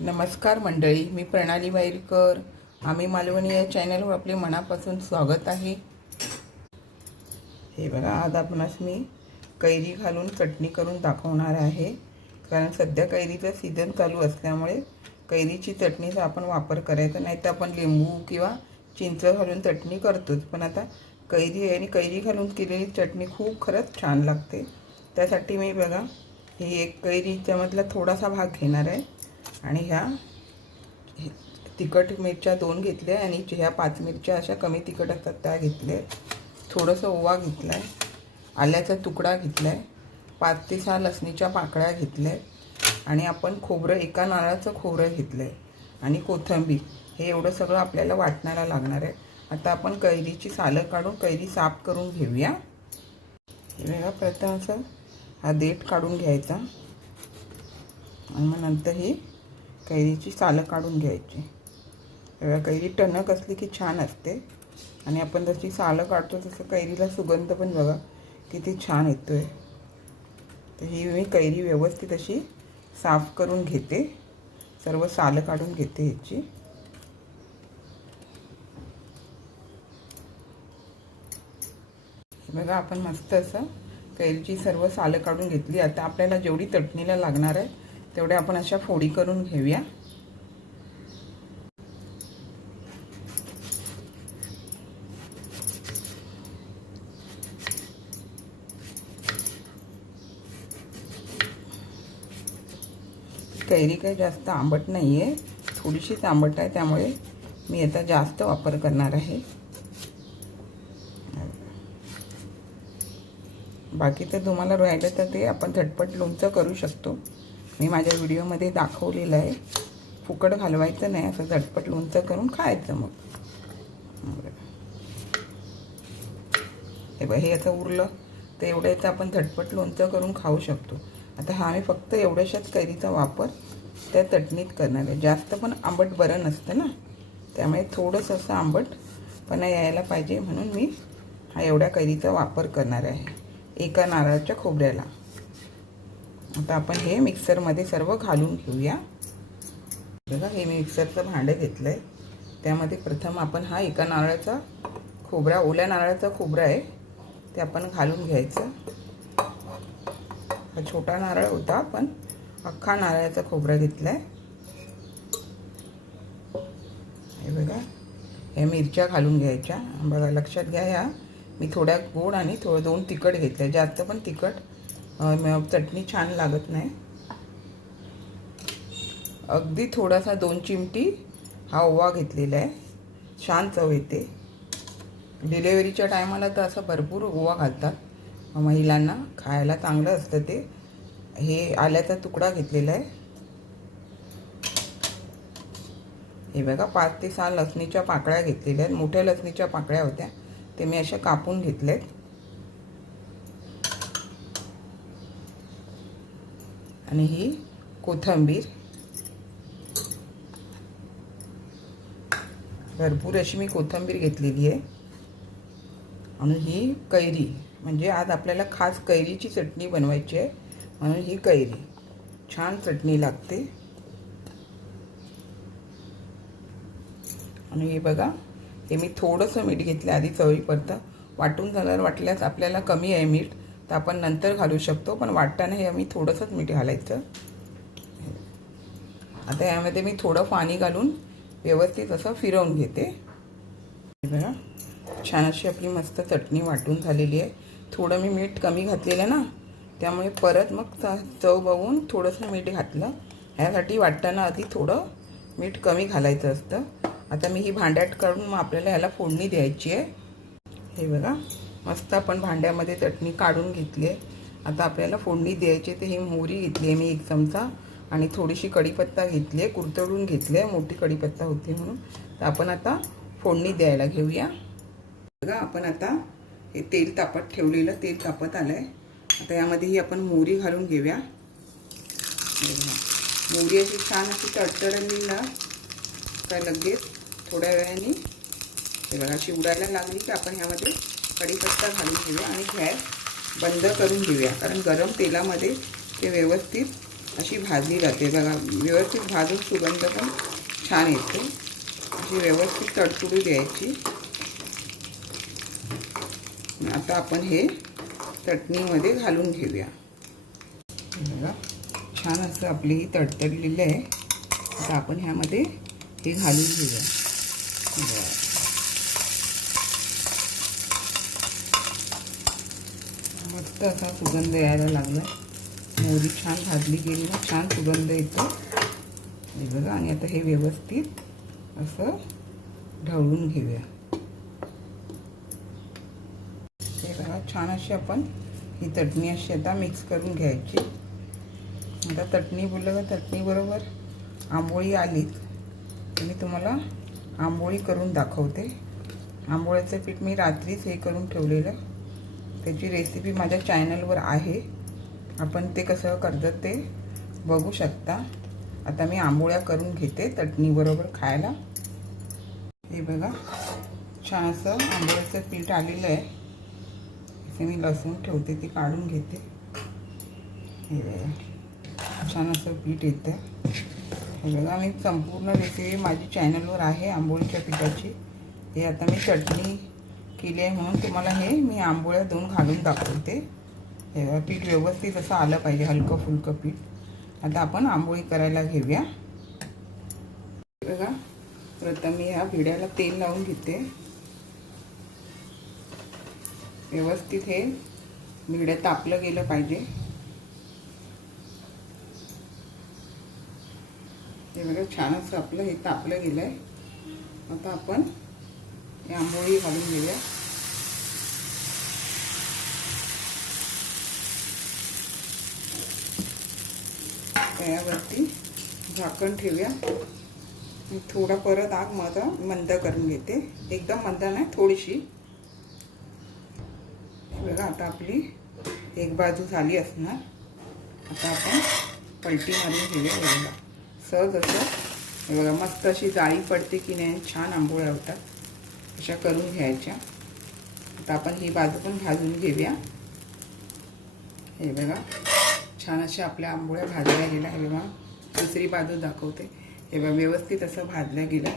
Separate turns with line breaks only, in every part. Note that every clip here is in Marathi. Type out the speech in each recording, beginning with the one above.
नमस्कार मंडळी मी प्रणाली वाईरकर आम्ही मालवणी या चॅनलवर आपले मनापासून स्वागत आहे. हे बघा आज आपणास मी कैरी घालून चटणी करून दाखवणार आहे. कारण सध्या कैरीचं सीझन चालू असल्यामुळे कैरीची चटणीचा आपण वापर करायचा नाही तर आपण लिंबू किंवा चिंच घालून चटणी करतोच. पण आता कैरी आहे आणि कैरी घालून केलेली चटणी खूप खरंच छान लागते. त्यासाठी मी बघा ही एक कैरीच्यामधला थोडासा भाग घेणार आहे. आणि ह्या तिखट मिरच्या दोन घेतल्या आणि ह्या पाच मिरच्या अशा कमी तिखट असतात त्या घेतल्या. थोडंसं ओवा घेतला आहे आल्याचा तुकडा घेतला आहे पाच ते सहा लसणीच्या पाकळ्या घेतल्या आणि आपण खोबरं एका नारळाचं खोबरं घेतलं आहे आणि कोथिंबीर. हे एवढं सगळं आपल्याला वाटणारा लागणार आहे. आता आपण कैरीची सालं काढून कैरी साफ करून घेऊया. वेगळा प्रथम असं हा देठ काढून घ्यायचा. आणि मग नंतर ही कैरीची सालं काढून घ्यायची. कैरी टणक असली की छान असते. आणि आपण जशी सालं काढतो तसं कैरीला सुगंध पण बघा किती छान येतो आहे तर ही मी कैरी व्यवस्थित अशी साफ करून घेते. सर्व सालं काढून घेते ह्याची हे बघा आपण मस्त असं कैरीची सर्व सालं काढून घेतली. आता आपल्याला जेवढी चटणीला लागणार आहे तेवढ्या आपण अशा फोडी करून घेऊया. कैरी काही जास्त आंबट नाही आहे थोडीशीच आंबट आहे त्यामुळे मी आता जास्त वापर करणार आहे. बाकी तर तुम्हाला राहिलं तर ते आपण झटपट लोणचं करू शकतो. मी माझ्या व्हिडिओमध्ये दाखवलेलं आहे. फुकट घालवायचं नाही असं झटपट लोणचं करून खायचं मग. हे बघ हे असं उरलं तर एवढ्याचं आपण झटपट लोणचं करून खाऊ शकतो. आता हा मी फक्त एवढ्याशाच कैरीचा वापर त्या चटणीत करणार आहे. जास्त पण आंबट बरं नसतं ना. त्यामुळे थोडंसं असं आंबटपणा यायला पाहिजे म्हणून मी हा एवढ्या कैरीचा वापर करणार आहे. एका नारळाच्या खोबऱ्याला. आता आपण हे मिक्सरमध्ये सर्व घालून घेऊया. बघा हे मी मिक्सरचं भांडं घेतलं आहे त्यामध्ये प्रथम आपण हा एका नारळाचा खोबरा ओल्या नारळाचा खोबरा आहे ते आपण घालून घ्यायचं. हा छोटा नारळ होता पण अख्खा नारळाचा खोबरा घेतला आहे हे बघा हे मिरच्या घालून घ्यायच्या. बघा लक्षात घ्या ह्या. मी थोड्या गोड आणि थोडं दोन तिखट घेतल्या. जास्त पण तिखट चटणी छान लागत नाही. अगदी थोडासा दोन चिमटी हा ओवा घेतलेला आहे. छान चव येते. डिलेवरीच्या टायमाला तर असं भरपूर ओवा घालतात. महिलांना खायला चांगलं असतं ते. हे आल्याचा तुकडा घेतलेला आहे. हे बघा पाच ते सहा लसणीच्या पाकळ्या घेतलेल्या आहेत. मोठ्या लसणीच्या पाकळ्या होत्या. ते मी अशा कापून घेतलेत आणि ही कोथंबीर. भरपूर अशी मी कोथंबीर घेतलेली आहे. आणि ही कैरी म्हणजे आज आपल्याला खास कैरीची चटणी बनवायची आहे म्हणून ही कैरी. छान चटणी लागते. आणि हे बघा हे मी थोडंसं मीठ घेतलं आधी चवीपुरतं. वाटून झाल्यावर वाटल्यास आपल्याला कमी आहे मीठ. तर आपण नंतर घालू शकतो पण वाटताना हे आम्ही थोडंसंच मीठ घालायचं. आता यामध्ये मी थोडं पाणी घालून व्यवस्थित असं फिरवून घेते. हे बघा छान अशी आपली मस्त चटणी वाटून झालेली आहे. थोडं मी मीठ कमी घातलेलं ना त्यामुळे परत मग चव बघून थोडंसं मीठ घातलं. ह्यासाठी वाटताना आधी थोडं मीठ कमी घालायचं असतं. आता मी ही भांड्यात काढून मग आपल्याला ह्याला फोडणी द्यायची आहे. हे बघा. मस्त आपण भांड्यामध्ये चटणी काढून घेतली आहे. आता आपल्याला फोडणी द्यायची तर ही मोहरी घेतली आहे मी एक चमचा. आणि थोडीशी कढीपत्ता घेतली आहे कुरतडून घेतली आहे मोठी कढीपत्ता होती म्हणून. तर आपण आता फोडणी द्यायला घेऊया. बघा आपण आता हे तेल तापत ठेवलेलं तेल तापत आलं आहे आता यामध्ये ही आपण मोहरी घालून घेऊया. मोहरी अशी छान अशी तडतडली ना काय लगेच थोड्या वेळाने बघा अशी उडायला लागली की आपण ह्यामध्ये कढीपत्ता घालून घेऊया आणि गॅस बंद करून घेऊया. कारण गरम तेलामध्ये ते व्यवस्थित अशी भाजली जाते. बघा व्यवस्थित भाजून सुगंध पण छान येते. अशी व्यवस्थित तडतुडू द्यायची. आता आपण हे चटणीमध्ये घालून घेऊया. बघा छान असं आपली ही तडतडलेलं आहे. आता आपण ह्यामध्ये हे घालून घेऊया. बरं मस्त असा सुगंध यायला लागला. मोहरी छान भाजली गेली ना छान सुगंध येतो. हे बघा आणि आता हे व्यवस्थित असं ढवळून घेऊया. हे बघा छान अशी आपण ही चटणी अशी आता मिक्स करून घ्यायची. आता चटणी बोललं का चटणीबरोबर आंबोळी आलीच मी तुम्हाला आंबोळी करून दाखवते. आंबोळ्याचं पीठ मी रात्रीच हे करून ठेवलेलं. त्याची रेसिपी माझ्या चॅनलवर आहे. आपण ते कसं करतात ते बघू शकता. आता मी आंबोळ्या करून घेते चटणीबरोबर खायला. हे बघा छान असं आंबोळ्याचं पीठ आलेलं आहे. इथे मी लसूण ठेवते ती काढून घेते. हे बघा छान असं पीठ येतं हे बघा मी संपूर्ण रेसिपी माझी चॅनलवर आहे आंबोळीच्या पिठाची. हे आता मी चटणी केली आहे म्हणून तुम्हाला हे मी आंबोळ्या दोन घालून दाखवते. हे पीठ व्यवस्थित असं आलं पाहिजे हलकं फुलकं पीठ. आता आपण आंबोळी करायला घेऊया. बघा प्रथम मी ह्या भिड्याला तेल लावून घेते. व्यवस्थित हे भिडं तापलं गेलं पाहिजे. हे बघा छान असं आपलं हे तापलं गेलं आहे आता आपण आंबोळी घालून घेऊया त्यावरती झाकण ठेवूया. थोडा परत आग माझा मंद करून घेते. एकदम मंद नाही थोडीशी. बघा आता आपली एक बाजू झाली असणार. आता आपण पलटी मारून घेऊया बघा. सहज असं. बघा मस्त अशी जाळी पडते की नाही छान आंबोळ्या होतात. अशा करून घ्यायच्या. आता आपण ही बाजू पण भाजून घेऊया. हे बघा छान अशा आपल्या आंबोळ्या भाजल्या गेल्या. हे बघा दुसरी बाजू दाखवते. हे बघा व्यवस्थित असं भाजल्या गेलं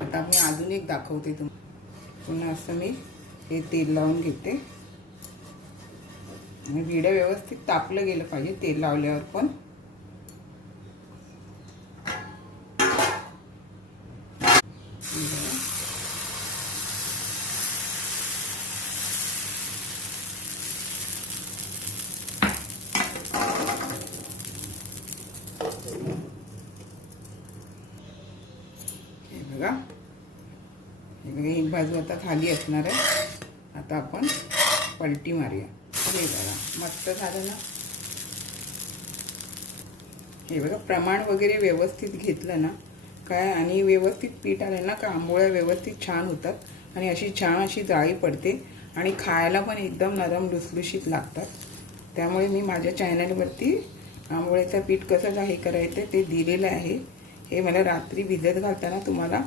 आता मी अजून एक दाखवते तुम पुन्हा असं मी हे तेल लावून घेते. आणि विडं व्यवस्थित तापलं गेलं पाहिजे तेल लावल्यावर पण हे बघा हे बघा एक बाजू आता खाली असणार आहे. आता आपण पलटी मारूया. हे बघा मस्त झालं ना? हे बघा प्रमाण वगैरे व्यवस्थित घेतलं ना? काय? आणि व्यवस्थित पीठ आलं ना का? आंबोळ्या व्यवस्थित छान होतात. आणि अशी छान अशी जाळी पडते. आणि खायला पण एकदम नरम लुसलुशीत लागतात. त्यामुळे मी माझ्या चॅनलवरती आंबोळ्याचं पीठ कसं हे करायचं ते दिलेलं आहे. हे मला रात्री भिजत घालताना तुम्हाला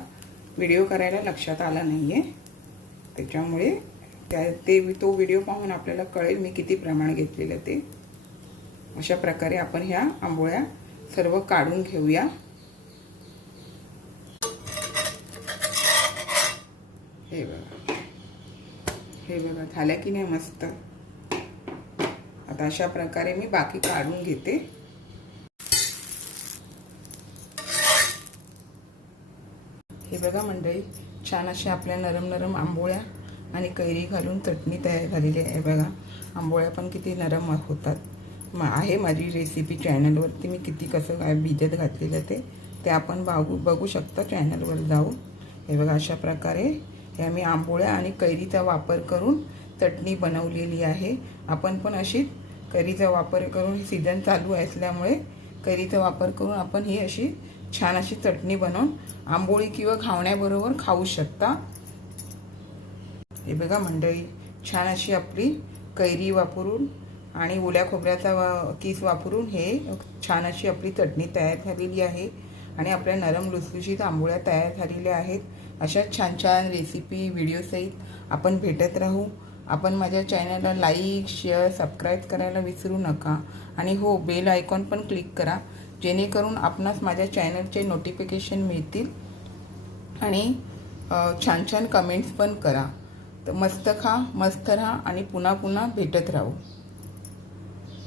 व्हिडिओ करायला लक्षात आला नाही आहे त्याच्यामुळे त्या ते तो व्हिडिओ पाहून आपल्याला कळेल मी किती प्रमाण घेतलेलं ते. अशा प्रकारे आपण ह्या आंबोळ्या सर्व काढून घेऊया. हे बघा. हे बघा झाल्या की नाही मस्त? आता अशा प्रकारे मी बाकी काढून घेते. हे बघा मंडळी छान अशा आपल्या नरम नरम आंबोळ्या आणि कैरी घालून चटणी तयार झालेली आहे बघा. आंबोळ्या पण किती नरम होतात. मग आहे माझी रेसिपी चॅनलवरती मी किती कसं काय भिजत घातलेलं ते ते आपण बघू बघू शकता चॅनलवर जाऊन. हे बघा अशा प्रकारे हे मी आंबोळ्या आणि कैरीचा वापर करून चटणी बनवलेली आहे. आपण पण अशी कैरीचा वापर करून सीझन चालू असल्यामुळे कैरीचा वापर करून आपण ही अशी छान अशी चटणी बनवून आंबोळी किंवा घावण्याबरोबर खाऊ शकता. हे बघा मंडळी छान अशी आपली कैरी वापरून आणि ओल्या खोबऱ्याचा वा किस वापरून हे छान अशी आपली चटणी तयार झालेली आहे आणि आपल्या नरम लुसलुशीत आंबोळ्या तयार झालेल्या आहेत. अशा छान छान रेसिपी व्हिडिओसहित आपण भेटत राहू. आपण माझ्या चॅनलला लाईक शेअर सबस्क्राईब करायला विसरू नका. आणि हो बेल आयकॉन पण क्लिक करा. जेणेकरून आपणास माझ्या चॅनलचे नोटिफिकेशन मिळतील. आणि छान छान कमेंट्स पण करा. तर मस्त खा मस्त राहा आणि पुन्हा पुन्हा भेटत राहू.